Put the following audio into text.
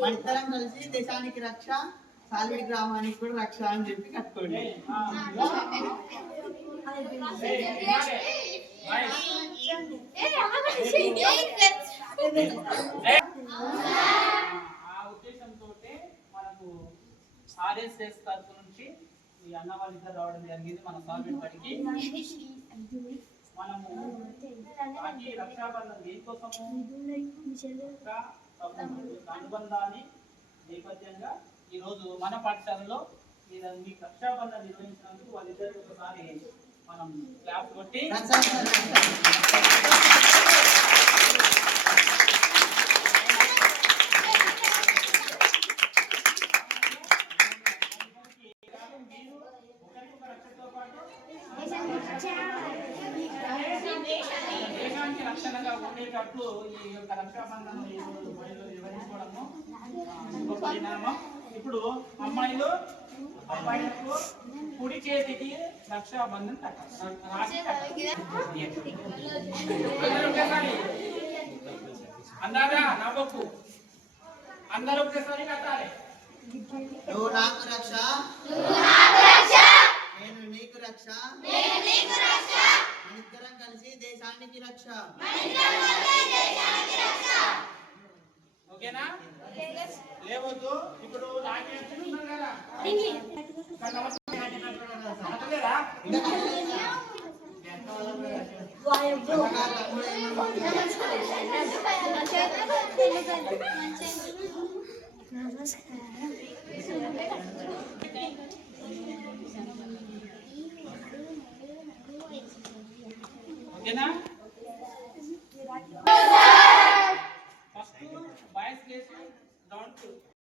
మనిద్దరం కలిసి దేశానికి రక్ష, సాల్విడి గ్రామానికి కూడా రక్ష అని చెప్పి కట్టుకోండి. ఆర్ఎస్ఎస్ తరఫు నుంచి ఈ అన్న వాళ్ళిద్దరు రావడం జరిగింది మన సాల్విడి బడికి. మనము రక్షాబంధన్ దేనికోసము అనుబంధాన్ని నేపథ్యంగా ఈరోజు మన పాఠశాలలో మీకు రక్షాబంధన్ నిర్వహించినందుకు వాళ్ళిద్దరికి ఒకసారి మనం క్లాప్ కొట్టి దేశానికి రక్షణగా ఉండేటట్లు ఈ యొక్క రక్షాబంధనం నిర్వహించుకోవడము గొప్ప పరిణామం. ఇప్పుడు అమ్మాయిలకు కుడి చేతికి రక్షాబంధన్ అన్నారా నవ్వకు, అందరూ ఒకసారి కట్టాలి. నువ్వు నాకు రక్ష, నేను నీకు రక్ష, మనిద్దరం కలిసి దేశానికి రక్ష. ఓకేనా? లేవద్దు. ఇప్పుడు ఓకేనా? First boys place down to